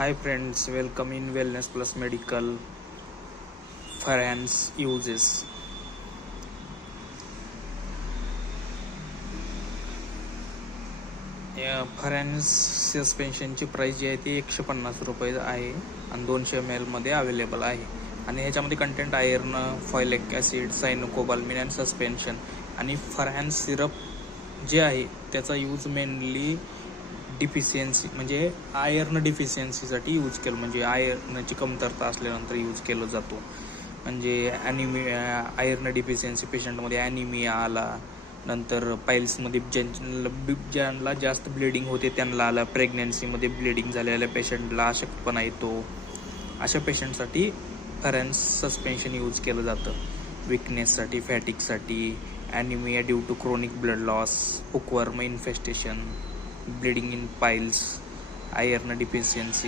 Hi friends, welcome in Wellness Plus Medical for hands uses. फरॅन्स सस्पेन्शनची price जी आहे ती 150 रुपये आहे आणि 200 ml मध्ये अवेलेबल आहे. आणि ह्याच्यामध्ये content iron, folic acid, cyanocobalamin and suspension. आणि फरहॅन्स सिरप जे आहे त्याचा यूज मेनली डिफिशियन्सी म्हणजे आयर्न डिफिशियन्सीसाठी यूज केलं, म्हणजे आयर्नची कमतरता असल्यानंतर यूज केलं जातो. म्हणजे आयर्न डिफिशियन्सी पेशंटमध्ये ॲनिमिया आला, नंतर पाईल्समध्ये ज्यांना जास्त ब्लिडिंग होते त्यांना आला, प्रेग्नन्सीमध्ये ब्लिडिंग झालेल्या पेशंटला अशक्तपणा येतो, अशा पेशंटसाठी फरहॅन्स सस्पेन्शन यूज केलं जातं. विकनेससाठी, फॅटिकसाठी, anaemia due to chronic blood loss, hookworm infestation, bleeding in piles, iron deficiency